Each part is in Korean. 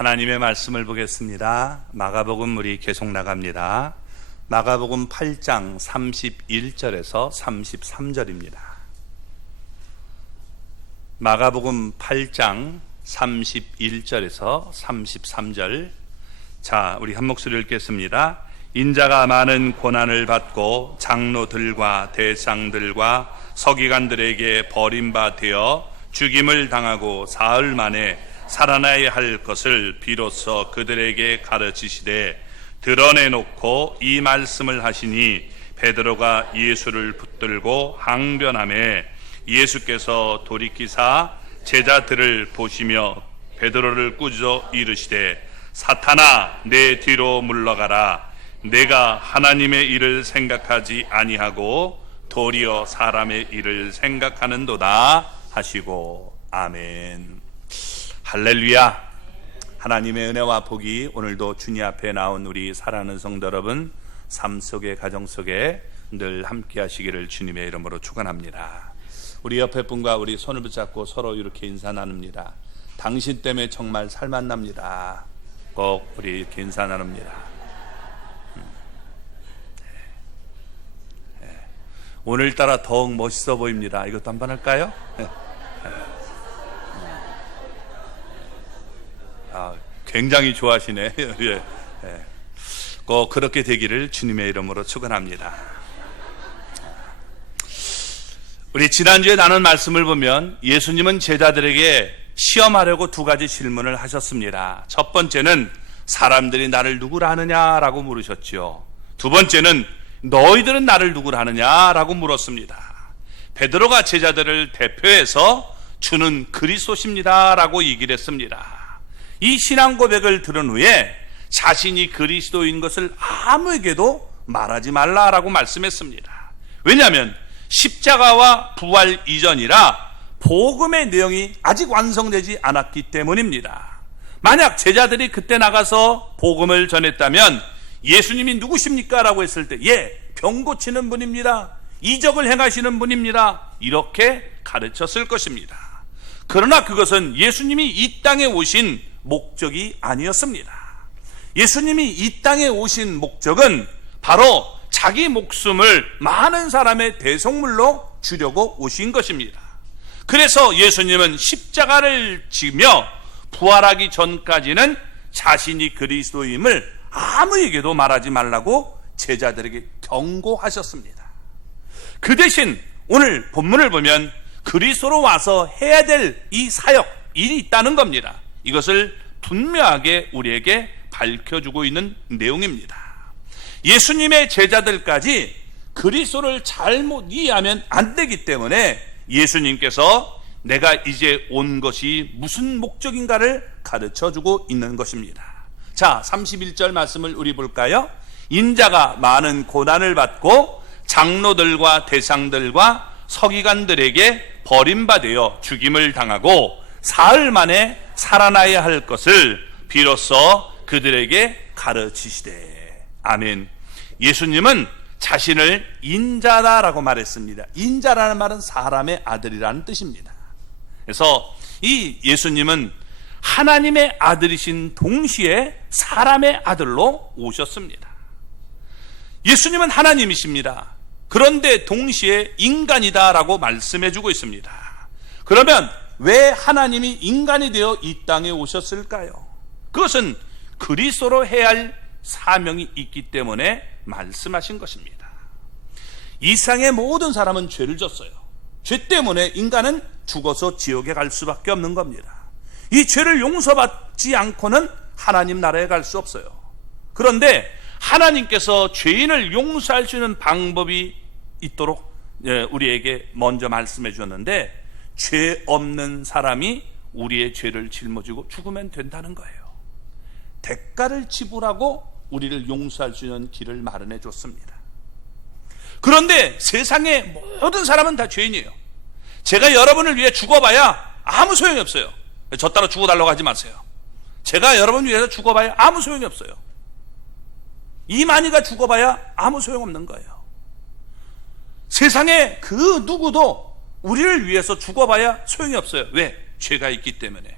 하나님의 말씀을 보겠습니다. 마가복음 우리 계속 나갑니다. 마가복음 8장 31절에서 33절입니다. 마가복음 8장 31절에서 33절. 자, 우리 한 목소리 읽겠습니다. 인자가 많은 고난을 받고 장로들과 대장들과 서기관들에게 버림받아 죽임을 당하고 사흘 만에 살아나야 할 것을 비로소 그들에게 가르치시되 드러내놓고 이 말씀을 하시니 베드로가 예수를 붙들고 항변하매 예수께서 돌이키사 제자들을 보시며 베드로를 꾸짖어 이르시되 사탄아 내 뒤로 물러가라. 내가 하나님의 일을 생각하지 아니하고 도리어 사람의 일을 생각하는도다 하시고. 아멘. 할렐루야. 하나님의 은혜와 복이 오늘도 주님 앞에 나온 우리 사랑하는 성도 여러분 삶 속에 가정 속에 늘 함께 하시기를 주님의 이름으로 축원합니다. 우리 옆에 분과 우리 손을 붙잡고 서로 이렇게 인사 나눕니다. 당신 때문에 정말 살만 납니다. 꼭 우리 이렇게 인사 나눕니다. 오늘따라 더욱 멋있어 보입니다. 이것도 한번 할까요? 굉장히 좋아하시네. 예. 꼭 그렇게 되기를 주님의 이름으로 축원합니다. 우리 지난주에 나눈 말씀을 보면 예수님은 제자들에게 시험하려고 두 가지 질문을 하셨습니다. 첫 번째는 사람들이 나를 누구라 하느냐라고 물으셨죠. 두 번째는 너희들은 나를 누구라 하느냐라고 물었습니다. 베드로가 제자들을 대표해서 주는 그리스도십니다라고 얘기를 했습니다. 이 신앙 고백을 들은 후에 자신이 그리스도인 것을 아무에게도 말하지 말라라고 말씀했습니다. 왜냐하면 십자가와 부활 이전이라 복음의 내용이 아직 완성되지 않았기 때문입니다. 만약 제자들이 그때 나가서 복음을 전했다면 예수님이 누구십니까? 라고 했을 때 병 고치는 분입니다. 이적을 행하시는 분입니다. 이렇게 가르쳤을 것입니다. 그러나 그것은 예수님이 이 땅에 오신 목적이 아니었습니다. 예수님이 이 땅에 오신 목적은 바로 자기 목숨을 많은 사람의 대속물로 주려고 오신 것입니다. 그래서 예수님은 십자가를 지며 부활하기 전까지는 자신이 그리스도임을 아무에게도 말하지 말라고 제자들에게 경고하셨습니다. 그 대신 오늘 본문을 보면 그리스도로 와서 해야 될 이 사역, 일이 있다는 겁니다. 이것을 분명하게 우리에게 밝혀주고 있는 내용입니다. 예수님의 제자들까지 그리스도를 잘못 이해하면 안 되기 때문에 예수님께서 내가 이제 온 것이 무슨 목적인가를 가르쳐주고 있는 것입니다. 자, 31절 말씀을 우리 볼까요? 인자가 많은 고난을 받고 장로들과 대장들과 서기관들에게 버림받아 죽임을 당하고 사흘 만에 살아나야 할 것을 비로소 그들에게 가르치시되. 아멘. 예수님은 자신을 인자다라고 말했습니다. 인자라는 말은 사람의 아들이라는 뜻입니다. 그래서 이 예수님은 하나님의 아들이신 동시에 사람의 아들로 오셨습니다. 예수님은 하나님이십니다. 그런데 동시에 인간이다라고 말씀해주고 있습니다. 그러면 왜 하나님이 인간이 되어 이 땅에 오셨을까요? 그것은 그리스도로 해야 할 사명이 있기 때문에 말씀하신 것입니다. 이 세상의 모든 사람은 죄를 졌어요. 죄 때문에 인간은 죽어서 지옥에 갈 수밖에 없는 겁니다. 이 죄를 용서받지 않고는 하나님 나라에 갈 수 없어요. 그런데 하나님께서 죄인을 용서할 수 있는 방법이 있도록 우리에게 먼저 말씀해 주셨는데 죄 없는 사람이 우리의 죄를 짊어지고 죽으면 된다는 거예요. 대가를 지불하고 우리를 용서할 수 있는 길을 마련해 줬습니다. 그런데 세상의 모든 사람은 다 죄인이에요. 제가 여러분을 위해 죽어봐야 아무 소용이 없어요. 저 따라 죽어달라고 하지 마세요. 제가 여러분을 위해서 죽어봐야 아무 소용이 없어요. 이만희가 죽어봐야 아무 소용없는 거예요. 세상에 그 누구도 우리를 위해서 죽어봐야 소용이 없어요. 왜? 죄가 있기 때문에.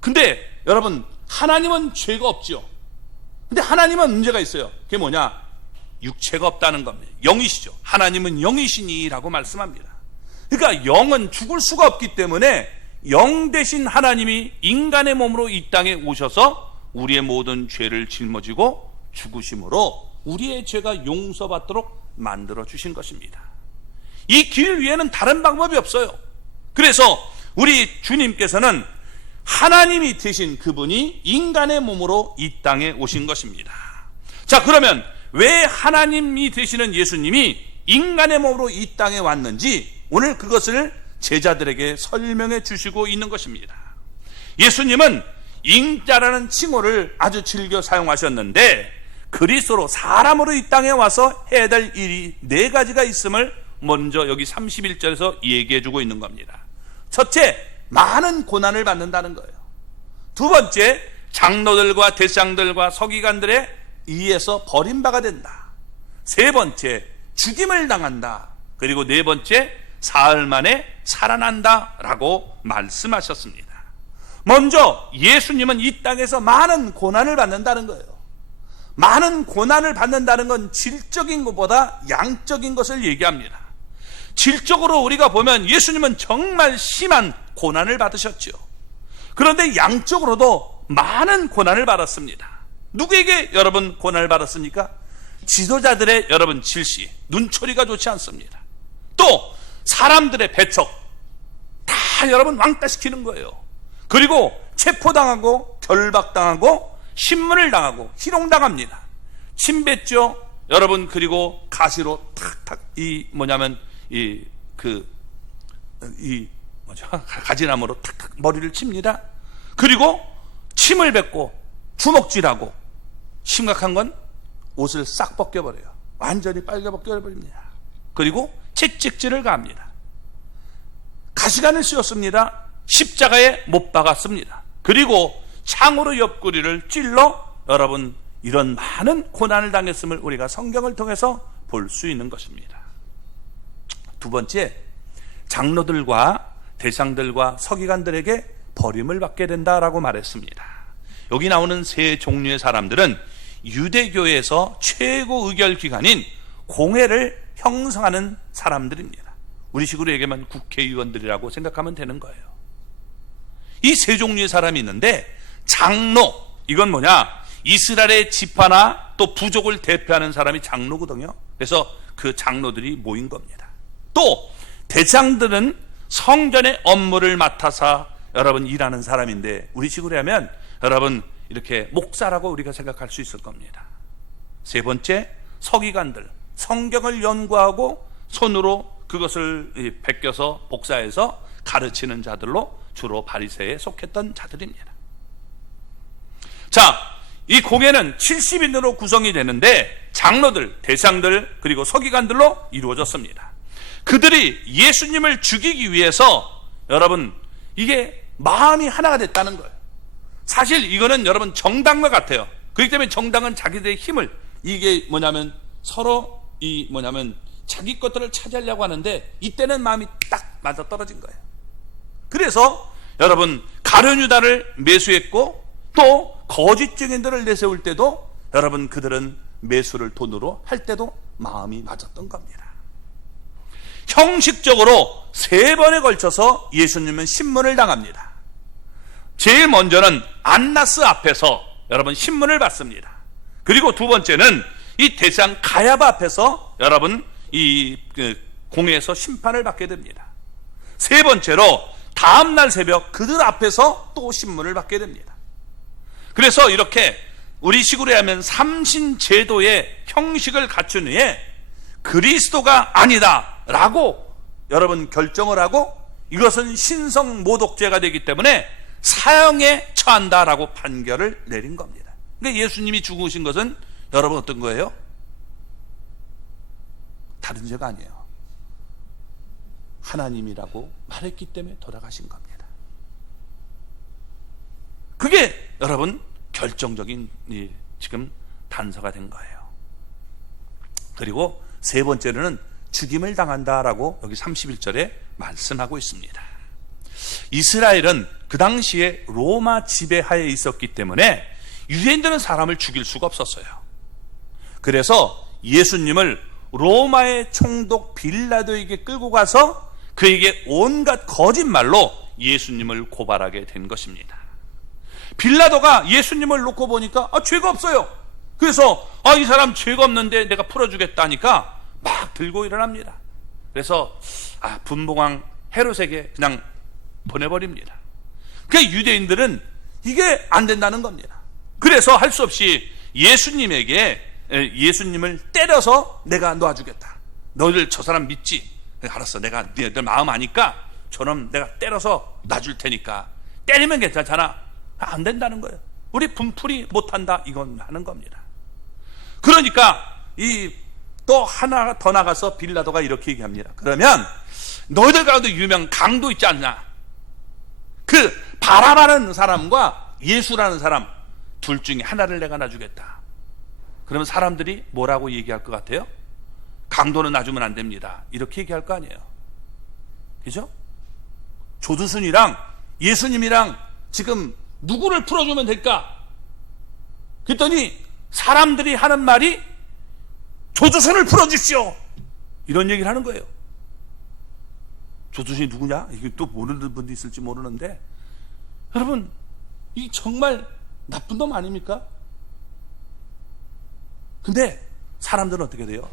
근데 여러분, 하나님은 죄가 없죠. 근데 하나님은 문제가 있어요. 그게 뭐냐? 육체가 없다는 겁니다. 영이시죠. 하나님은 영이시니라고 말씀합니다. 그러니까 영은 죽을 수가 없기 때문에 영 대신 하나님이 인간의 몸으로 이 땅에 오셔서 우리의 모든 죄를 짊어지고 죽으심으로 우리의 죄가 용서받도록 만들어 주신 것입니다. 이 길 위에는 다른 방법이 없어요. 그래서 우리 주님께서는 하나님이 되신 그분이 인간의 몸으로 이 땅에 오신 것입니다. 자, 그러면 왜 하나님이 되시는 예수님이 인간의 몸으로 이 땅에 왔는지 오늘 그것을 제자들에게 설명해 주시고 있는 것입니다. 예수님은 인자라는 칭호를 아주 즐겨 사용하셨는데 그리스도로 사람으로 이 땅에 와서 해야 될 일이 4가지가 있음을 먼저 여기 31절에서 얘기해 주고 있는 겁니다. 첫째, 많은 고난을 받는다는 거예요. 두 번째, 장로들과 대장들과 서기관들에 의해서 버림받아야 된다. 세 번째, 죽임을 당한다. 그리고 네 번째, 사흘 만에 살아난다 라고 말씀하셨습니다. 먼저 예수님은 이 땅에서 많은 고난을 받는다는 거예요. 많은 고난을 받는다는 건 질적인 것보다 양적인 것을 얘기합니다. 질적으로 우리가 보면 예수님은 정말 심한 고난을 받으셨죠. 그런데 양적으로도 많은 고난을 받았습니다. 누구에게 여러분 고난을 받았습니까? 지도자들의 여러분 질시, 눈초리가 좋지 않습니다. 또 사람들의 배척 다 여러분 왕따시키는 거예요. 그리고 체포당하고 결박당하고 신문을 당하고 희롱당합니다. 침뱉죠 여러분. 그리고 가시로 탁탁 가지나무로 탁탁 머리를 칩니다. 그리고 침을 뱉고 주먹질하고 심각한 건 옷을 싹 벗겨버려요. 완전히 빨개 벗겨버립니다. 그리고 채찍질을 가합니다. 가시관을 씌웠습니다. 십자가에 못 박았습니다. 그리고 창으로 옆구리를 찔러 여러분 이런 많은 고난을 당했음을 우리가 성경을 통해서 볼 수 있는 것입니다. 두 번째, 장로들과 대장들과 서기관들에게 버림을 받게 된다라고 말했습니다. 여기 나오는 세 종류의 사람들은 유대교에서 최고 의결기관인 공회를 형성하는 사람들입니다. 우리식으로 얘기하면 국회의원들이라고 생각하면 되는 거예요. 이 세 종류의 사람이 있는데 장로, 이건 뭐냐? 이스라엘의 지파나 또 부족을 대표하는 사람이 장로거든요. 그래서 그 장로들이 모인 겁니다. 또 대장들은 성전의 업무를 맡아서 여러분 일하는 사람인데 우리식으로 하면 여러분 이렇게 목사라고 우리가 생각할 수 있을 겁니다. 세 번째, 서기관들, 성경을 연구하고 손으로 그것을 베껴서 복사해서 가르치는 자들로 주로 바리새에 속했던 자들입니다. 자, 이 공회는 70인으로 구성이 되는데 장로들, 대장들 그리고 서기관들로 이루어졌습니다. 그들이 예수님을 죽이기 위해서 여러분 이게 마음이 하나가 됐다는 거예요. 사실 이거는 여러분 정당과 같아요. 그렇기 때문에 정당은 자기들의 힘을, 이게 뭐냐면 서로 자기 것들을 차지하려고 하는데 이때는 마음이 딱 맞아 떨어진 거예요. 그래서 여러분 가룟유다를 매수했고 또 거짓 증인들을 내세울 때도 여러분 그들은 매수를 돈으로 할 때도 마음이 맞았던 겁니다. 형식적으로 3번에 걸쳐서 예수님은 신문을 당합니다. 제일 먼저는 안나스 앞에서 여러분 신문을 받습니다. 그리고 두 번째는 이 대장 가야바 앞에서 여러분 이 공회에서 심판을 받게 됩니다. 세 번째로 다음날 새벽 그들 앞에서 또 신문을 받게 됩니다. 그래서 이렇게 우리식으로 하면 삼신제도의 형식을 갖춘 후에 그리스도가 아니다 라고 여러분 결정을 하고 이것은 신성모독죄가 되기 때문에 사형에 처한다라고 판결을 내린 겁니다. 그러니까 예수님이 죽으신 것은 여러분 어떤 거예요? 다른 죄가 아니에요. 하나님이라고 말했기 때문에 돌아가신 겁니다. 그게 여러분 결정적인 지금 단서가 된 거예요. 그리고 세 번째로는 죽임을 당한다라고 여기 31절에 말씀하고 있습니다. 이스라엘은 그 당시에 로마 지배하에 있었기 때문에 유대인들은 사람을 죽일 수가 없었어요. 그래서 예수님을 로마의 총독 빌라도에게 끌고 가서 그에게 온갖 거짓말로 예수님을 고발하게 된 것입니다. 빌라도가 예수님을 놓고 보니까 죄가 없어요. 그래서 이 사람 죄가 없는데 내가 풀어주겠다니까 막 들고 일어납니다. 그래서 분봉왕 헤롯에게 그냥 보내버립니다. 그러니까 유대인들은 이게 안 된다는 겁니다. 그래서 할 수 없이 예수님을 때려서 내가 놔주겠다. 너희들 저 사람 믿지? 알았어, 내가 너희들 마음 아니까 저놈 내가 때려서 놔줄 테니까 때리면 괜찮잖아. 안 된다는 거예요. 우리 분풀이 못한다, 이건 하는 겁니다. 그러니까 또 하나 더 나가서 빌라도가 이렇게 얘기합니다. 그러면 너희들 가운데 유명 강도 있지 않나? 그 바라바는 사람과 예수라는 사람 둘 중에 하나를 내가 놔주겠다. 그러면 사람들이 뭐라고 얘기할 것 같아요? 강도는 놔주면 안 됩니다, 이렇게 얘기할 거 아니에요. 그죠? 조두순이랑 예수님이랑 지금 누구를 풀어주면 될까? 그랬더니 사람들이 하는 말이 조두순을 풀어주십시오, 이런 얘기를 하는 거예요. 조두순이 누구냐? 이게 또 모르는 분도 있을지 모르는데, 여러분, 이 정말 나쁜 놈 아닙니까? 근데 사람들은 어떻게 돼요?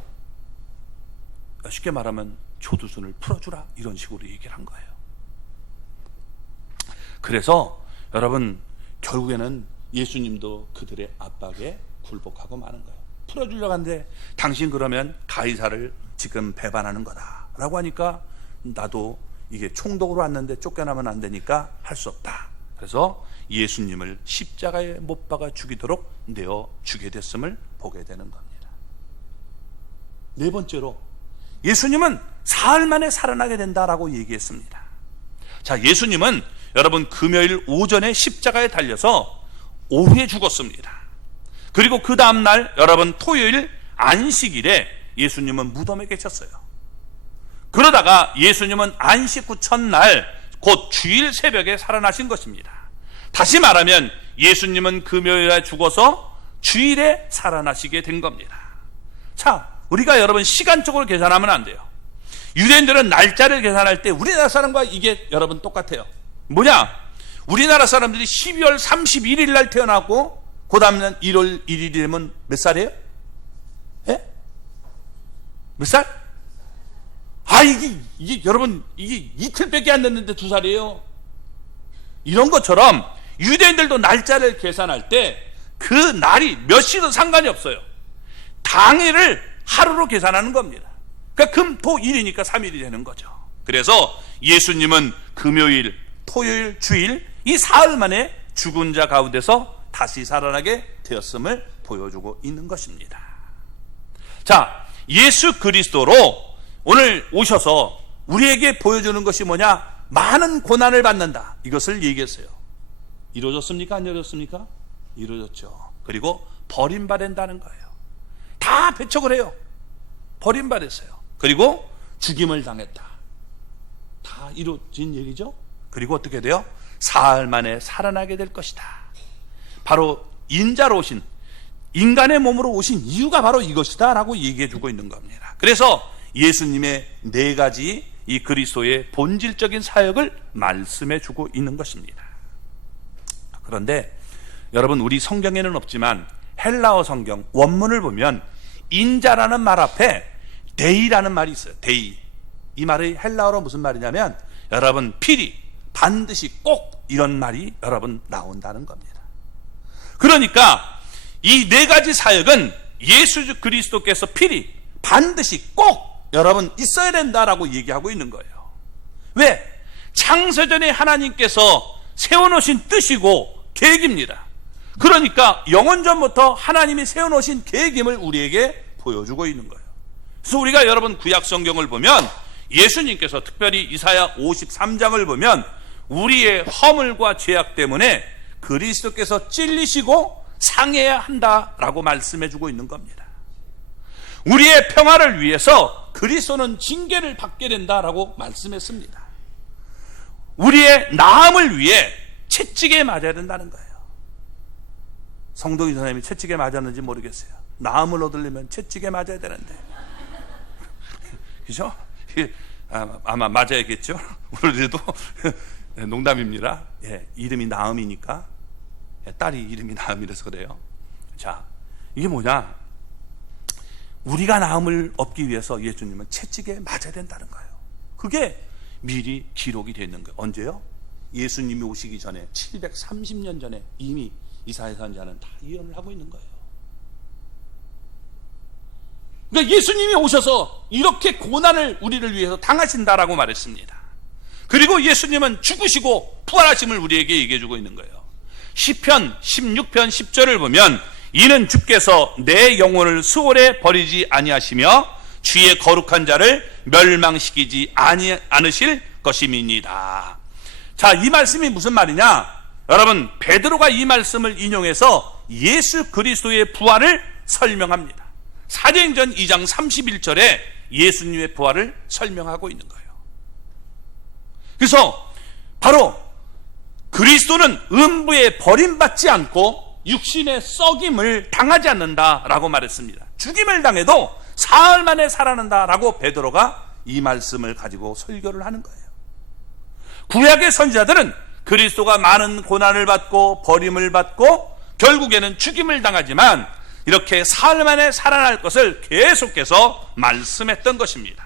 쉽게 말하면 조두순을 풀어주라, 이런 식으로 얘기를 한 거예요. 그래서 여러분, 결국에는 예수님도 그들의 압박에 굴복하고 마는 거예요. 풀어주려고 하는데 당신 그러면 가이사를 지금 배반하는 거다 라고 하니까 나도 이게 총독으로 왔는데 쫓겨나면 안 되니까 할 수 없다. 그래서 예수님을 십자가에 못 박아 죽이도록 내어 주게 됐음을 보게 되는 겁니다. 네 번째로, 예수님은 사흘 만에 살아나게 된다라고 얘기했습니다. 자, 예수님은 여러분 금요일 오전에 십자가에 달려서 오후에 죽었습니다. 그리고 그 다음날 여러분 토요일 안식일에 예수님은 무덤에 계셨어요. 그러다가 예수님은 안식 후 첫날 곧 주일 새벽에 살아나신 것입니다. 다시 말하면 예수님은 금요일에 죽어서 주일에 살아나시게 된 겁니다. 자, 우리가 여러분 시간적으로 계산하면 안 돼요. 유대인들은 날짜를 계산할 때 우리나라 사람과 이게 여러분 똑같아요. 뭐냐? 우리나라 사람들이 12월 31일 날 태어나고 그 다음날 1월 1일이 되면 몇 살이에요? 예? 몇 살? 이게 여러분, 이게 이틀밖에 안 됐는데 2살이에요. 이런 것처럼 유대인들도 날짜를 계산할 때 그 날이 몇 시든 상관이 없어요. 당일을 하루로 계산하는 겁니다. 그러니까 금, 토, 일이니까 3일이 되는 거죠. 그래서 예수님은 금요일, 토요일, 주일 이 사흘 만에 죽은 자 가운데서 다시 살아나게 되었음을 보여주고 있는 것입니다. 자, 예수 그리스도로 오늘 오셔서 우리에게 보여주는 것이 뭐냐? 많은 고난을 받는다, 이것을 얘기했어요. 이루어졌습니까? 안 이루어졌습니까? 이루어졌죠. 그리고 버림받는다는 거예요. 다 배척을 해요. 버림받았어요. 그리고 죽임을 당했다. 다 이루어진 얘기죠. 그리고 어떻게 돼요? 사흘 만에 살아나게 될 것이다. 바로 인자로 오신, 인간의 몸으로 오신 이유가 바로 이것이다 라고 얘기해 주고 있는 겁니다. 그래서 예수님의 네 가지 이 그리스도의 본질적인 사역을 말씀해 주고 있는 것입니다. 그런데 여러분, 우리 성경에는 없지만 헬라어 성경 원문을 보면 인자라는 말 앞에 데이라는 말이 있어요. 데이. 이 말이 헬라어로 무슨 말이냐면 여러분, 필히, 반드시, 꼭 이런 말이 여러분 나온다는 겁니다. 그러니까 이 네 가지 사역은 예수 그리스도께서 필히, 반드시, 꼭 여러분 있어야 된다라고 얘기하고 있는 거예요. 왜? 창세전에 하나님께서 세워놓으신 뜻이고 계획입니다. 그러니까 영원전부터 하나님이 세워놓으신 계획임을 우리에게 보여주고 있는 거예요. 그래서 우리가 여러분 구약 성경을 보면 예수님께서 특별히 이사야 53장을 보면 우리의 허물과 죄악 때문에 그리스도께서 찔리시고 상해야 한다라고 말씀해주고 있는 겁니다. 우리의 평화를 위해서 그리스도는 징계를 받게 된다라고 말씀했습니다. 우리의 나음을 위해 채찍에 맞아야 된다는 거예요. 성동희 선생님이 채찍에 맞았는지 모르겠어요. 나음을 얻으려면 채찍에 맞아야 되는데. 그죠? 아마 맞아야겠죠? 우리도 농담입니다. 예, 이름이 나음이니까. 예, 딸이 이름이 나음이라서 그래요. 자, 이게 뭐냐? 우리가 나음을 얻기 위해서 예수님은 채찍에 맞아야 된다는 거예요. 그게 미리 기록이 되어 있는 거예요. 언제요? 예수님이 오시기 전에 730년 전에 이미 이사야 선지자는 다 예언을 하고 있는 거예요. 그러니까 예수님이 오셔서 이렇게 고난을 우리를 위해서 당하신다라고 말했습니다. 그리고 예수님은 죽으시고 부활하심을 우리에게 얘기해 주고 있는 거예요. 시편 16편 10절을 보면 이는 주께서 내 영혼을 수월에 버리지 아니하시며 주의 거룩한 자를 멸망시키지 않으실 것임이니이다. 자, 이 말씀이 무슨 말이냐? 여러분, 베드로가 이 말씀을 인용해서 예수 그리스도의 부활을 설명합니다. 사도행전 2장 31절에 예수님의 부활을 설명하고 있는 거예요. 그래서 바로 그리스도는 음부에 버림받지 않고 육신의 썩임을 당하지 않는다라고 말했습니다. 죽임을 당해도 사흘 만에 살아난다라고 베드로가 이 말씀을 가지고 설교를 하는 거예요. 구약의 선지자들은 그리스도가 많은 고난을 받고 버림을 받고 결국에는 죽임을 당하지만 이렇게 사흘 만에 살아날 것을 계속해서 말씀했던 것입니다.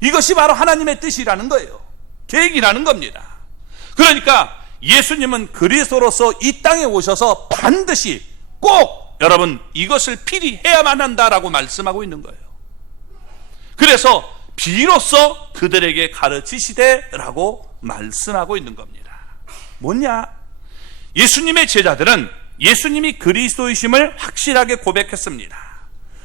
이것이 바로 하나님의 뜻이라는 거예요. 계획이라는 겁니다. 그러니까 예수님은 그리스도로서 이 땅에 오셔서 반드시 꼭 여러분 이것을 필히 해야만 한다라고 말씀하고 있는 거예요. 그래서 비로소 그들에게 가르치시되라고 말씀하고 있는 겁니다. 뭐냐? 예수님의 제자들은 예수님이 그리스도이심을 확실하게 고백했습니다.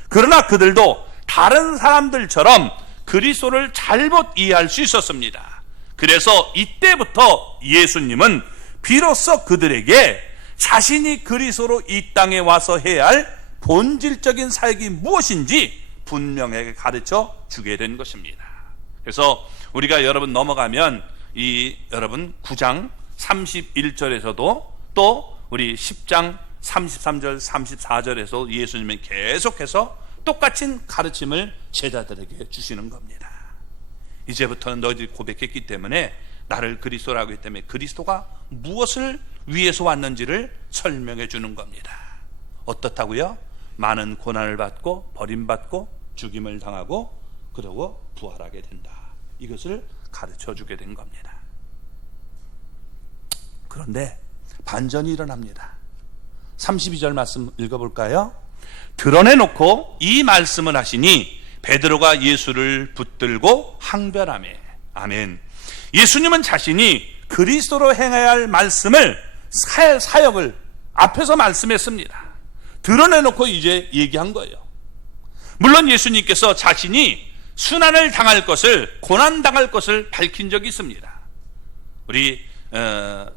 그러나 그들도 다른 사람들처럼 그리스도를 잘못 이해할 수 있었습니다. 그래서 이때부터 예수님은 비로소 그들에게 자신이 그리스도로 이 땅에 와서 해야 할 본질적인 사역이 무엇인지 분명하게 가르쳐 주게 된 것입니다. 그래서 우리가 여러분 넘어가면 이 여러분 9장 31절에서도 또 우리 10장 33절 34절에서 예수님은 계속해서 똑같은 가르침을 제자들에게 주시는 겁니다. 이제부터는 너희들이 고백했기 때문에 나를 그리스도라고 했기 때문에 그리스도가 무엇을 위해서 왔는지를 설명해 주는 겁니다. 어떻다고요? 많은 고난을 받고 버림받고 죽임을 당하고 그러고 부활하게 된다. 이것을 가르쳐 주게 된 겁니다. 그런데 반전이 일어납니다. 32절 말씀 읽어볼까요? 드러내놓고 이 말씀을 하시니 베드로가 예수를 붙들고 항변하매. 아멘. 예수님은 자신이 그리스도로 행해야 할 말씀을 사역을 앞에서 말씀했습니다. 드러내놓고 이제 얘기한 거예요. 물론 예수님께서 자신이 순환을 당할 것을 고난당할 것을 밝힌 적이 있습니다. 우리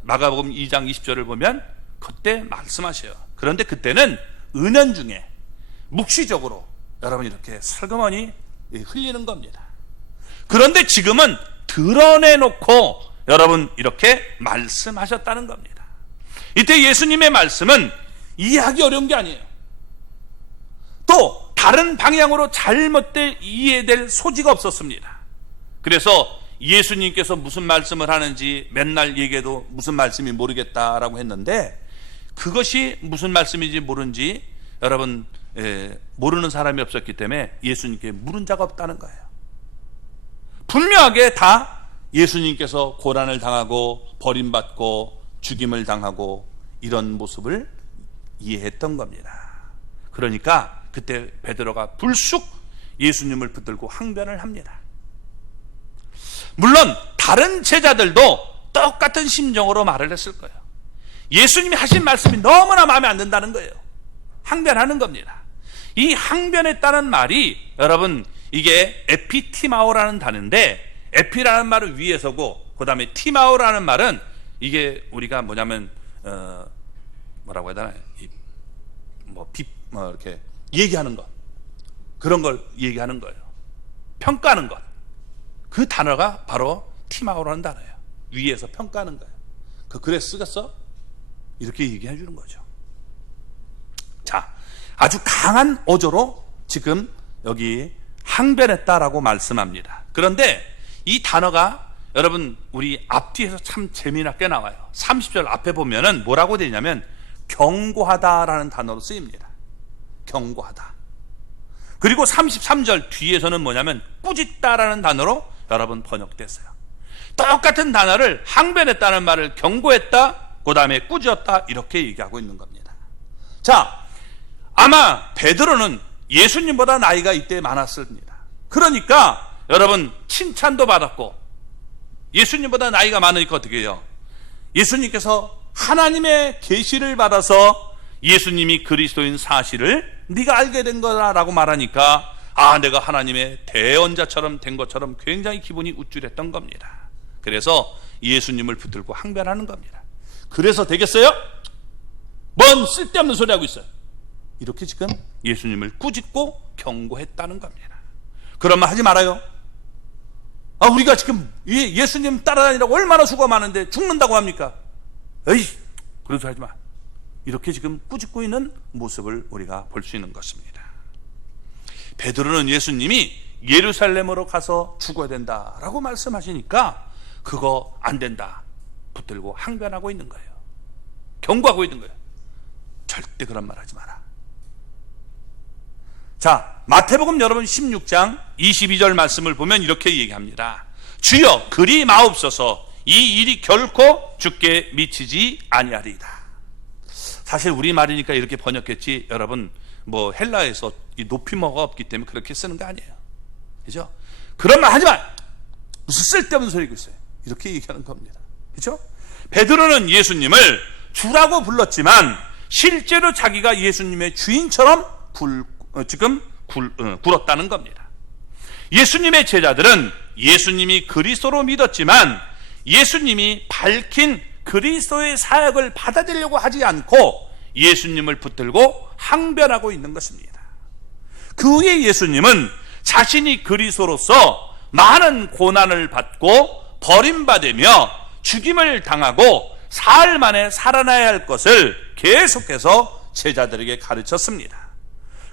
마가복음 2장 20절을 보면 그때 말씀하셔요. 그런데 그때는 은연중에 묵시적으로 여러분 이렇게 슬그머니 흘리는 겁니다. 그런데 지금은 드러내놓고 여러분 이렇게 말씀하셨다는 겁니다. 이때 예수님의 말씀은 이해하기 어려운 게 아니에요. 또 다른 방향으로 잘못된 이해될 소지가 없었습니다. 그래서 예수님께서 무슨 말씀을 하는지 맨날 얘기해도 무슨 말씀인지 모르겠다라고 했는데 그것이 무슨 말씀인지 모르는지 여러분 모르는 사람이 없었기 때문에 예수님께 물은 자가 없다는 거예요. 분명하게 다 예수님께서 고난을 당하고 버림받고 죽임을 당하고 이런 모습을 이해했던 겁니다. 그러니까 그때 베드로가 불쑥 예수님을 붙들고 항변을 합니다. 물론 다른 제자들도 똑같은 심정으로 말을 했을 거예요. 예수님이 하신 말씀이 너무나 마음에 안 든다는 거예요. 항변하는 겁니다. 이 항변했다는 말이 여러분 이게 에피티마오라는 단어인데 에피라는 말은 위에서고 그 다음에 티마오라는 말은 이게 우리가 뭐냐면 뭐라고 해야 되나요? 이렇게 얘기하는 것 그런 걸 얘기하는 거예요. 평가하는 것 그 단어가 바로 티마오라는 단어예요. 위에서 평가하는 거예요. 그 글에 쓰겠어? 이렇게 얘기해 주는 거죠. 자, 아주 강한 어조로 지금 여기 항변했다라고 말씀합니다. 그런데 이 단어가 여러분 우리 앞뒤에서 참 재미나게 나와요. 30절 앞에 보면은 뭐라고 되냐면 경고하다라는 단어로 쓰입니다. 경고하다. 그리고 33절 뒤에서는 뭐냐면 꾸짖다라는 단어로 여러분 번역됐어요. 똑같은 단어를 항변했다는 말을 경고했다, 그 다음에 꾸짖었다 이렇게 얘기하고 있는 겁니다. 자, 아마 베드로는 예수님보다 나이가 이때 많았습니다. 그러니까 여러분 칭찬도 받았고, 예수님보다 나이가 많으니까 어떻게 해요? 예수님께서 하나님의 계시를 받아서 예수님이 그리스도인 사실을 네가 알게 된 거라고 말하니까 내가 하나님의 대언자처럼 된 것처럼 굉장히 기분이 우쭐했던 겁니다. 그래서 예수님을 붙들고 항변하는 겁니다. 그래서 되겠어요? 뭔 쓸데없는 소리 하고 있어요. 이렇게 지금 예수님을 꾸짖고 경고했다는 겁니다. 그런 말 하지 말아요. 우리가 지금 예수님 따라다니라고 얼마나 수고가 많은데 죽는다고 합니까? 에이, 그런 소리 하지 마. 이렇게 지금 꾸짖고 있는 모습을 우리가 볼 수 있는 것입니다. 베드로는 예수님이 예루살렘으로 가서 죽어야 된다라고 말씀하시니까 그거 안 된다 붙들고 항변하고 있는 거예요. 경고하고 있는 거예요. 절대 그런 말 하지 마라. 자, 마태복음 여러분 16장 22절 말씀을 보면 이렇게 얘기합니다. 주여 그리 마옵소서, 이 일이 결코 주께 미치지 아니하리이다. 사실 우리말이니까 이렇게 번역했지, 여러분 뭐 헬라에서 이 높임어가 없기 때문에 그렇게 쓰는 거 아니에요. 그죠? 그런 말 하지 마. 무슨 쓸데없는 소리고 있어요. 이렇게 얘기하는 겁니다. 그죠? 베드로는 예수님을 주라고 불렀지만 실제로 자기가 예수님의 주인처럼 굴었다는 겁니다. 예수님의 제자들은 예수님이 그리스도로 믿었지만 예수님이 밝힌 그리스도의 사역을 받아들이려고 하지 않고 예수님을 붙들고 항변하고 있는 것입니다. 그 후에 예수님은 자신이 그리스도로서 많은 고난을 받고 버림받으며 죽임을 당하고 사흘 만에 살아나야 할 것을 계속해서 제자들에게 가르쳤습니다.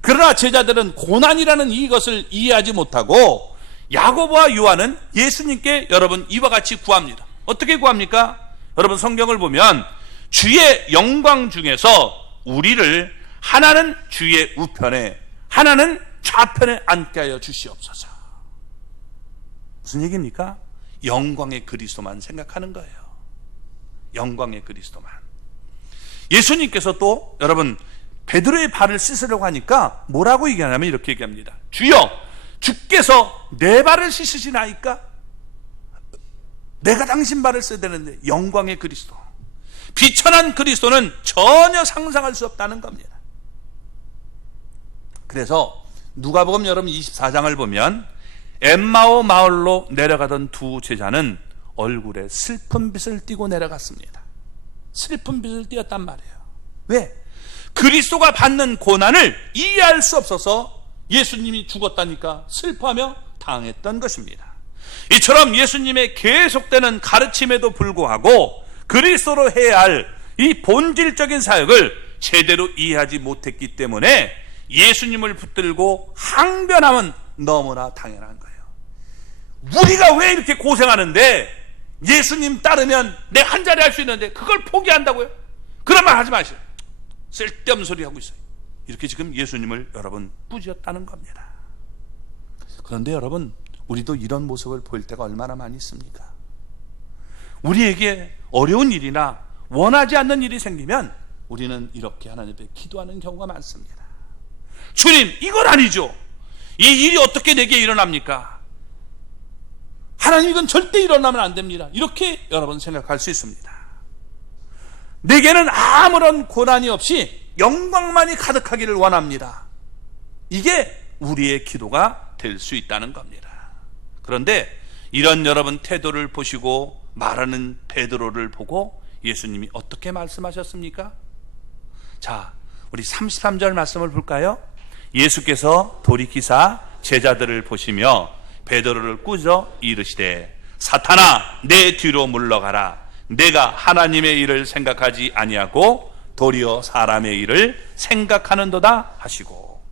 그러나 제자들은 고난이라는 이것을 이해하지 못하고 야고보와 요한은 예수님께 여러분 이와 같이 구합니다. 어떻게 구합니까? 여러분 성경을 보면 주의 영광 중에서 우리를 하나는 주의 우편에 하나는 좌편에 앉게 하여 주시옵소서. 무슨 얘기입니까? 영광의 그리스도만 생각하는 거예요. 영광의 그리스도만. 예수님께서 또 여러분 베드로의 발을 씻으려고 하니까 뭐라고 얘기하냐면 이렇게 얘기합니다. 주여 주께서 내 발을 씻으시나이까? 내가 당신 발을 써야 되는데. 영광의 그리스도, 비천한 그리스도는 전혀 상상할 수 없다는 겁니다. 그래서 누가복음 여러분 24장을 보면 엠마오 마을로 내려가던 두 제자는 얼굴에 슬픈 빛을 띠고 내려갔습니다. 슬픈 빛을 띠었단 말이에요. 왜? 그리스도가 받는 고난을 이해할 수 없어서 예수님이 죽었다니까 슬퍼하며 당했던 것입니다. 이처럼 예수님의 계속되는 가르침에도 불구하고 그리스도로 해야 할 이 본질적인 사역을 제대로 이해하지 못했기 때문에 예수님을 붙들고 항변하면 너무나 당연한 거예요. 우리가 왜 이렇게 고생하는데 예수님 따르면 내 한 자리 할 수 있는데 그걸 포기한다고요? 그런 말 하지 마시오. 쓸데없는 소리 하고 있어요. 이렇게 지금 예수님을 여러분 꾸짖었다는 겁니다. 그런데 여러분 우리도 이런 모습을 보일 때가 얼마나 많이 있습니까? 우리에게 어려운 일이나 원하지 않는 일이 생기면 우리는 이렇게 하나님 앞에 기도하는 경우가 많습니다. 주님, 이건 아니죠. 이 일이 어떻게 내게 일어납니까? 하나님, 이건 절대 일어나면 안 됩니다. 이렇게 여러분 생각할 수 있습니다. 내게는 아무런 고난이 없이 영광만이 가득하기를 원합니다. 이게 우리의 기도가 될 수 있다는 겁니다. 그런데 이런 여러분 태도를 보시고 말하는 베드로를 보고 예수님이 어떻게 말씀하셨습니까? 자, 우리 33절 말씀을 볼까요? 예수께서 돌이키사 제자들을 보시며 베드로를 꾸짖어 이르시되 사탄아 내 뒤로 물러가라. 내가 하나님의 일을 생각하지 아니하고 도리어 사람의 일을 생각하는도다 하시고,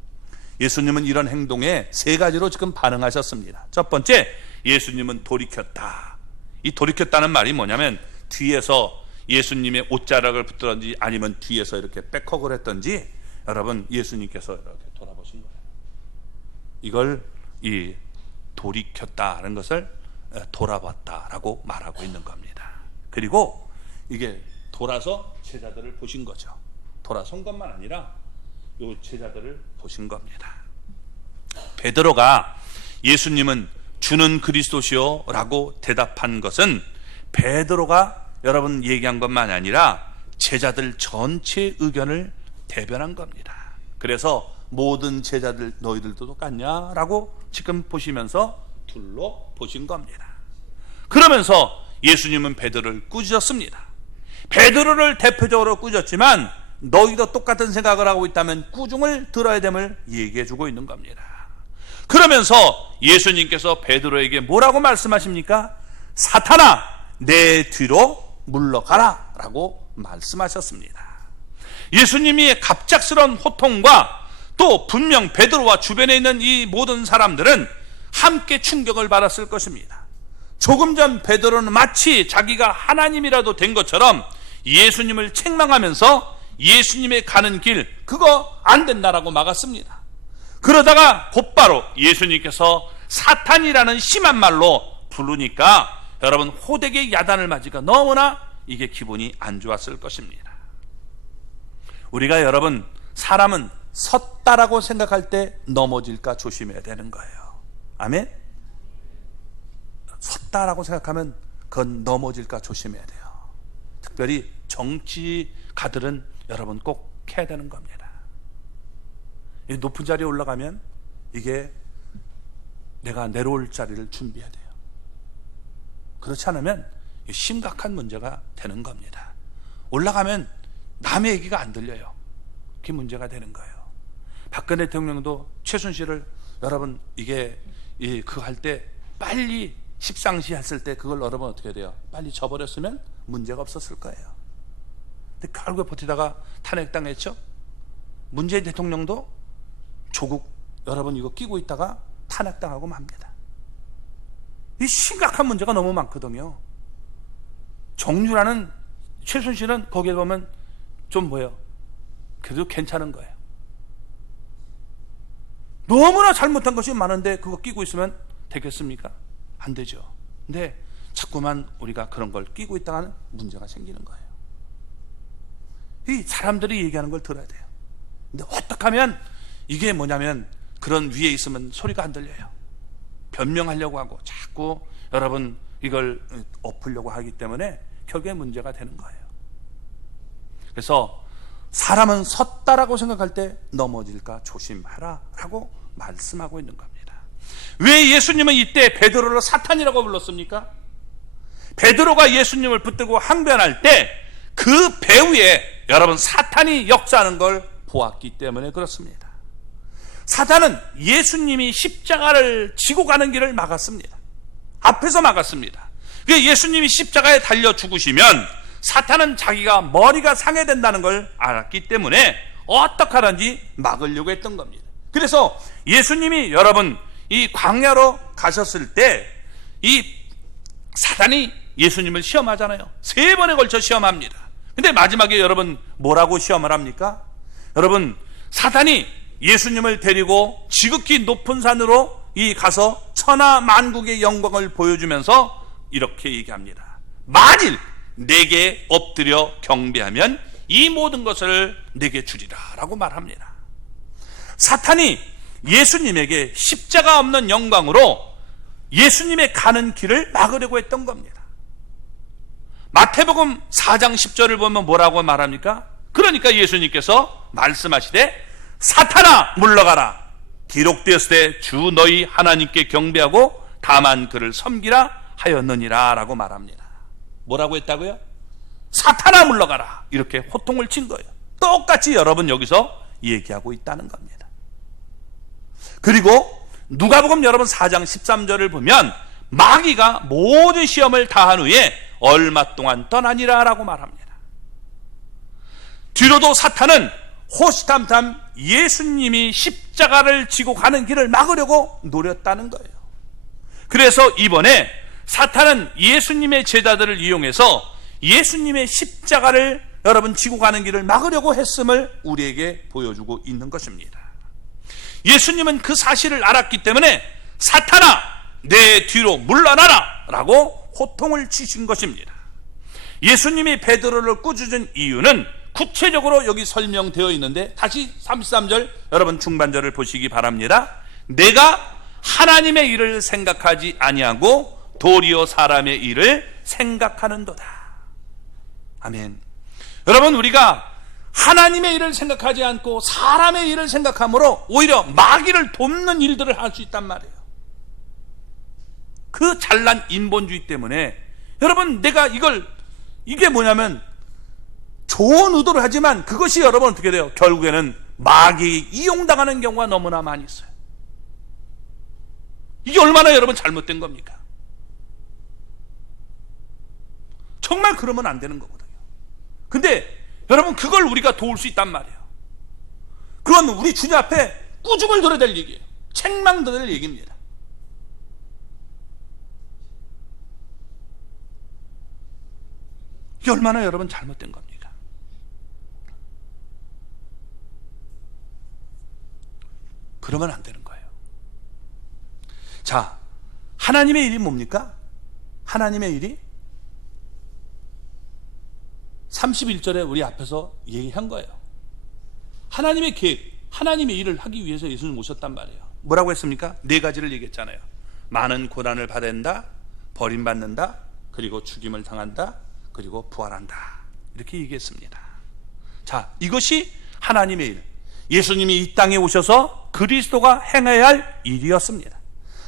예수님은 이런 행동에 세 가지로 지금 반응하셨습니다. 첫 번째, 예수님은 돌이켰다. 이 돌이켰다는 말이 뭐냐면 뒤에서 예수님의 옷자락을 붙들었는지 아니면 뒤에서 이렇게 백허그를 했던지, 여러분 예수님께서 이렇게 돌아보신 거예요. 이걸 이 돌이켰다는 것을 돌아봤다라고 말하고 있는 겁니다. 그리고 이게 돌아서 제자들을 보신 거죠. 돌아선 것만 아니라 이 제자들을 보신 겁니다. 베드로가 예수님은 주는 그리스도시요 라고 대답한 것은 베드로가 여러분 얘기한 것만 아니라 제자들 전체의 의견을 대변한 겁니다. 그래서 모든 제자들 너희들도 똑같냐? 라고 지금 보시면서 둘로 보신 겁니다. 그러면서 예수님은 베드로를 꾸짖었습니다. 베드로를 대표적으로 꾸짖었지만 너희도 똑같은 생각을 하고 있다면 꾸중을 들어야 됨을 얘기해 주고 있는 겁니다. 그러면서 예수님께서 베드로에게 뭐라고 말씀하십니까? 사탄아 내 뒤로 물러가라 라고 말씀하셨습니다. 예수님이 갑작스러운 호통과 또 분명 베드로와 주변에 있는 이 모든 사람들은 함께 충격을 받았을 것입니다. 조금 전 베드로는 마치 자기가 하나님이라도 된 것처럼 예수님을 책망하면서 예수님의 가는 길 그거 안 된다라고 막았습니다. 그러다가 곧바로 예수님께서 사탄이라는 심한 말로 부르니까 여러분 호되게 야단을 맞으니까 너무나 이게 기분이 안 좋았을 것입니다. 우리가 여러분 사람은 섰다라고 생각할 때 넘어질까 조심해야 되는 거예요. 아멘? 섰다라고 생각하면 그건 넘어질까 조심해야 돼요. 특별히 정치가들은 여러분 꼭 해야 되는 겁니다. 이 높은 자리에 올라가면 이게 내가 내려올 자리를 준비해야 돼요. 그렇지 않으면 심각한 문제가 되는 겁니다. 올라가면 남의 얘기가 안 들려요. 그게 문제가 되는 거예요. 박근혜 대통령도 최순실을 여러분 이게 그거 할 때 빨리 십상시 했을 때 그걸 여러분 어떻게 돼요? 빨리 져버렸으면 문제가 없었을 거예요. 근데 결국에 버티다가 탄핵당했죠. 문재인 대통령도 조국 여러분 이거 끼고 있다가 탄핵당하고 맙니다. 이 심각한 문제가 너무 많거든요. 정유라는 최순실은 거기에 보면 좀 뭐예요? 그래도 괜찮은 거예요. 너무나 잘못한 것이 많은데 그거 끼고 있으면 되겠습니까? 안 되죠. 근데 자꾸만 우리가 그런 걸 끼고 있다가는 문제가 생기는 거예요. 이 사람들이 얘기하는 걸 들어야 돼요. 근데 어떻게 하면 이게 뭐냐면 그런 위에 있으면 소리가 안 들려요. 변명하려고 하고 자꾸 여러분 이걸 엎으려고 하기 때문에 결국에 문제가 되는 거예요. 그래서 사람은 섰다라고 생각할 때 넘어질까 조심하라 라고 말씀하고 있는 겁니다. 왜 예수님은 이때 베드로를 사탄이라고 불렀습니까? 베드로가 예수님을 붙들고 항변할 때 그 배후에 여러분 사탄이 역사하는 걸 보았기 때문에 그렇습니다. 사탄은 예수님이 십자가를 지고 가는 길을 막았습니다. 앞에서 막았습니다. 예수님이 십자가에 달려 죽으시면 사탄은 자기가 머리가 상해된다는 걸 알았기 때문에 어떻게 하든지 막으려고 했던 겁니다. 그래서 예수님이 여러분 이 광야로 가셨을 때 이 사탄이 예수님을 시험하잖아요. 3번에 걸쳐 시험합니다. 근데 마지막에 여러분 뭐라고 시험을 합니까? 여러분 사탄이 예수님을 데리고 지극히 높은 산으로 가서 천하 만국의 영광을 보여주면서 이렇게 얘기합니다. 만일 내게 엎드려 경배하면 이 모든 것을 내게 주리라 라고 말합니다. 사탄이 예수님에게 십자가 없는 영광으로 예수님의 가는 길을 막으려고 했던 겁니다. 마태복음 4장 10절을 보면 뭐라고 말합니까? 그러니까 예수님께서 말씀하시되 사탄아 물러가라. 기록되었을 때 주 너희 하나님께 경배하고 다만 그를 섬기라 하였느니라 라고 말합니다. 뭐라고 했다고요? 사탄아 물러가라. 이렇게 호통을 친 거예요. 똑같이 여러분 여기서 얘기하고 있다는 겁니다. 그리고 누가복음 여러분 4장 13절을 보면 마귀가 모든 시험을 다한 후에 얼마 동안 떠나니라 라고 말합니다. 뒤로도 사탄은 호시탐탐 예수님이 십자가를 지고 가는 길을 막으려고 노렸다는 거예요. 그래서 이번에 사탄은 예수님의 제자들을 이용해서 예수님의 십자가를 여러분 지고 가는 길을 막으려고 했음을 우리에게 보여주고 있는 것입니다. 예수님은 그 사실을 알았기 때문에 사탄아 내 뒤로 물러나라 라고 호통을 치신 것입니다. 예수님이 베드로를 꾸짖은 이유는 구체적으로 여기 설명되어 있는데 다시 33절 여러분 중반절을 보시기 바랍니다. 내가 하나님의 일을 생각하지 아니하고 도리어 사람의 일을 생각하는도다. 아멘. 여러분 우리가 하나님의 일을 생각하지 않고 사람의 일을 생각함으로 오히려 마귀를 돕는 일들을 할 수 있단 말이에요. 그 잘난 인본주의 때문에 여러분 내가 이게 뭐냐면 좋은 의도를 하지만 그것이 여러분 어떻게 돼요? 결국에는 마귀 이용당하는 경우가 너무나 많이 있어요. 이게 얼마나 여러분 잘못된 겁니까? 정말 그러면 안 되는 거거든요. 근데 여러분 그걸 우리가 도울 수 있단 말이에요. 그건 우리 주님 앞에 꾸중을 들어야 될 얘기예요. 책망 들어야 될 얘기입니다. 이게 얼마나 여러분 잘못된 겁니까? 그러면 안 되는 거예요. 자, 하나님의 일이 뭡니까? 하나님의 일이 31절에 우리 앞에서 얘기한 거예요. 하나님의 계획, 하나님의 일을 하기 위해서 예수님 오셨단 말이에요. 뭐라고 했습니까? 4가지를 얘기했잖아요. 많은 고난을 받는다, 버림받는다, 그리고 죽임을 당한다, 그리고 부활한다. 이렇게 얘기했습니다. 자, 이것이 하나님의 일. 예수님이 이 땅에 오셔서 그리스도가 행해야 할 일이었습니다.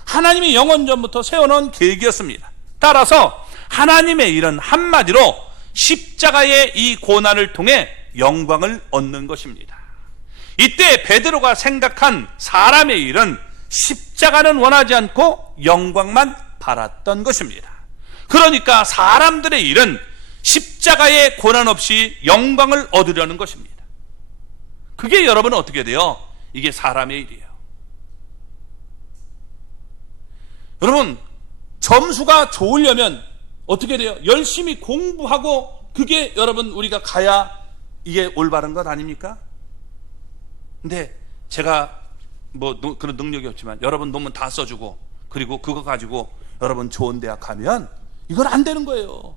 하나님이 영원전부터 세워놓은 계획이었습니다. 따라서 하나님의 일은 한마디로 십자가의 이 고난을 통해 영광을 얻는 것입니다. 이때 베드로가 생각한 사람의 일은 십자가는 원하지 않고 영광만 바랐던 것입니다. 그러니까 사람들의 일은 십자가의 고난 없이 영광을 얻으려는 것입니다. 그게 여러분 어떻게 돼요? 이게 사람의 일이에요. 여러분 점수가 좋으려면 어떻게 돼요? 열심히 공부하고 그게 여러분 우리가 가야 이게 올바른 것 아닙니까? 근데 제가 뭐 그런 능력이 없지만 여러분 논문 다 써주고 그리고 그거 가지고 여러분 좋은 대학 가면 이건 안 되는 거예요.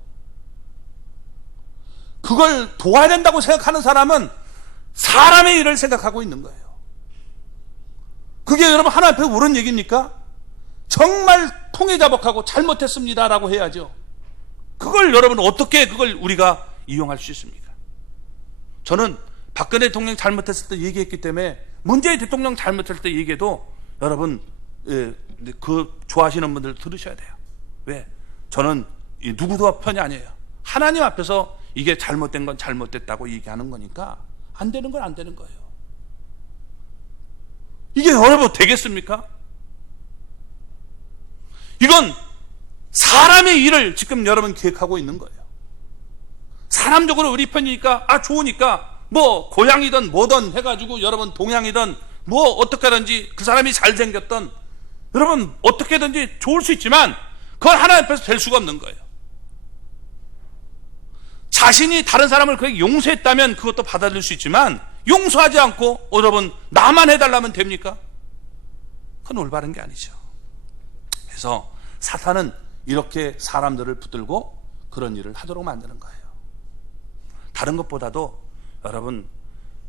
그걸 도와야 된다고 생각하는 사람은 사람의 일을 생각하고 있는 거예요. 그게 여러분 하나님 앞에 옳은 얘기입니까? 정말 통해자복하고 잘못했습니다라고 해야죠. 그걸 여러분 어떻게 그걸 우리가 이용할 수 있습니까? 저는 박근혜 대통령 잘못했을 때 얘기했기 때문에 문재인 대통령 잘못했을 때 얘기해도 여러분 그 좋아하시는 분들 들으셔야 돼요. 왜? 저는 누구도 편이 아니에요. 하나님 앞에서 이게 잘못된 건 잘못됐다고 얘기하는 거니까 안 되는 건 안 되는 거예요. 이게 여러분 되겠습니까? 이건 사람의 일을 지금 여러분 계획하고 있는 거예요. 사람적으로 우리 편이니까 좋으니까 뭐 고향이든 뭐든 해가지고 여러분 동양이든 뭐 어떻게 하든지 그 사람이 잘생겼던 여러분 어떻게든지 좋을 수 있지만 그걸 하나님 앞에서 될 수가 없는 거예요. 자신이 다른 사람을 그렇게 용서했다면 그것도 받아들일 수 있지만 용서하지 않고 여러분 나만 해달라면 됩니까? 그건 올바른 게 아니죠. 그래서 사탄은 이렇게 사람들을 붙들고 그런 일을 하도록 만드는 거예요. 다른 것보다도 여러분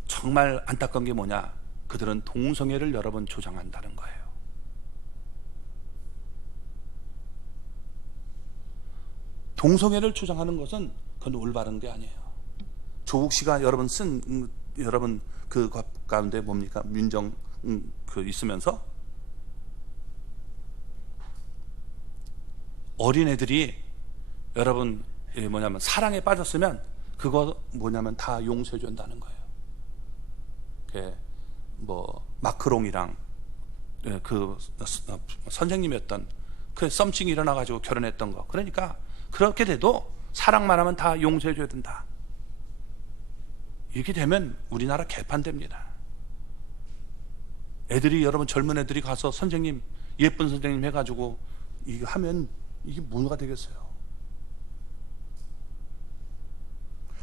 정말 안타까운 게 뭐냐? 그들은 동성애를 여러분 조장한다는 거예요. 동성애를 주장하는 것은 그건 올바른 게 아니에요. 조국 씨가 여러분 쓴 여러분 그 가운데 뭡니까? 민정 그 있으면서 어린애들이 여러분 뭐냐면 사랑에 빠졌으면 그거 뭐냐면 다 용서해 준다는 거예요. 뭐 마크롱이랑 그 선생님이었던 그 썸씽이 일어나가지고 결혼했던 거. 그러니까 그렇게 돼도 사랑만 하면 다 용서해줘야 된다. 이렇게 되면 우리나라 개판됩니다. 애들이, 여러분 젊은 애들이 가서 선생님, 예쁜 선생님 해가지고 이거 하면 이게 뭐가 되겠어요?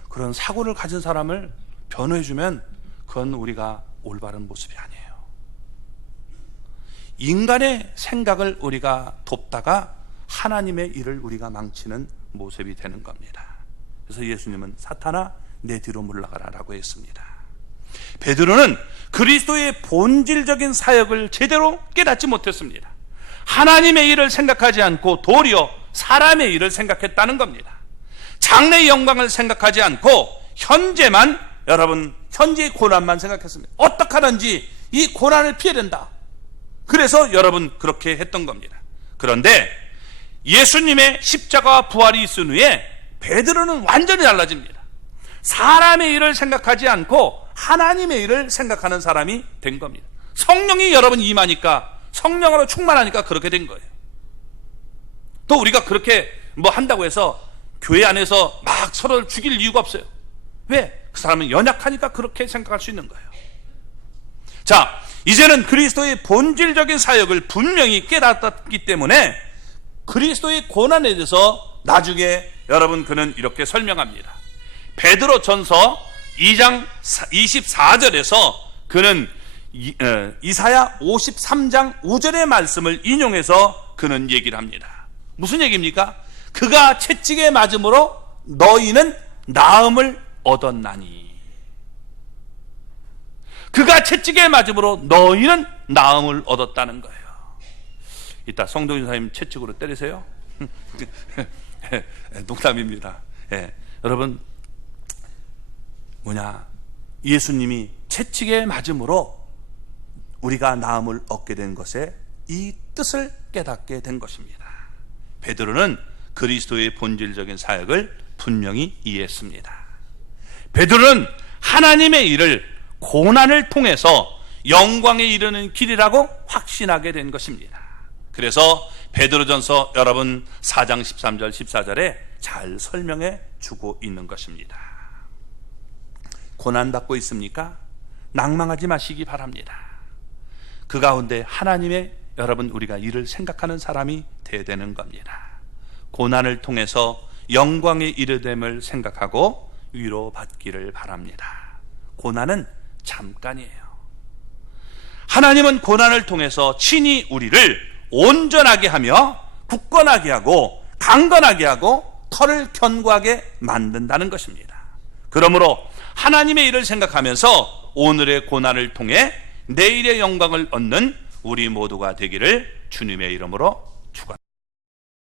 그런 사고를 가진 사람을 변호해주면 그건 우리가 올바른 모습이 아니에요. 인간의 생각을 우리가 돕다가 하나님의 일을 우리가 망치는 모습이 되는 겁니다. 그래서 예수님은 사탄아 내 뒤로 물러가라 라고 했습니다. 베드로는 그리스도의 본질적인 사역을 제대로 깨닫지 못했습니다. 하나님의 일을 생각하지 않고 도리어 사람의 일을 생각했다는 겁니다. 장래의 영광을 생각하지 않고 현재만, 여러분 현재의 고난만 생각했습니다. 어떻게 하든지 이 고난을 피해야 된다. 그래서 여러분 그렇게 했던 겁니다. 그런데 예수님의 십자가와 부활이 있은 후에 베드로는 완전히 달라집니다. 사람의 일을 생각하지 않고 하나님의 일을 생각하는 사람이 된 겁니다. 성령이 여러분 임하니까, 성령으로 충만하니까 그렇게 된 거예요. 또 우리가 그렇게 뭐 한다고 해서 교회 안에서 막 서로를 죽일 이유가 없어요. 왜? 그 사람은 연약하니까 그렇게 생각할 수 있는 거예요. 자, 이제는 그리스도의 본질적인 사역을 분명히 깨닫기 때문에 그리스도의 고난에 대해서 나중에 여러분 그는 이렇게 설명합니다. 베드로 전서 2장 24절에서 그는 이사야 53장 5절의 말씀을 인용해서 그는 얘기를 합니다. 무슨 얘기입니까? 그가 채찍에 맞음으로 너희는 나음을 얻었나니. 그가 채찍에 맞음으로 너희는 나음을 얻었다는 거예요. 이따 성도인 사님 채찍으로 때리세요. 농담입니다. 여러분 예수님이 채찍에 맞음으로 우리가 나음을 얻게 된 것에 이 뜻을 깨닫게 된 것입니다. 베드로는 그리스도의 본질적인 사역을 분명히 이해했습니다. 베드로는 하나님의 일을 고난을 통해서 영광에 이르는 길이라고 확신하게 된 것입니다. 그래서 베드로전서 여러분 4장 13절 14절에 잘 설명해 주고 있는 것입니다. 고난받고 있습니까? 낭망하지 마시기 바랍니다. 그 가운데 하나님의 여러분 우리가 일을 생각하는 사람이 되어야 되는 겁니다. 고난을 통해서 영광에 이르됨을 생각하고 위로받기를 바랍니다. 고난은 잠깐이에요. 하나님은 고난을 통해서 친히 우리를 온전하게 하며 굳건하게 하고 강건하게 하고 털을 견고하게 만든다는 것입니다. 그러므로 하나님의 일을 생각하면서 오늘의 고난을 통해 내일의 영광을 얻는 우리 모두가 되기를 주님의 이름으로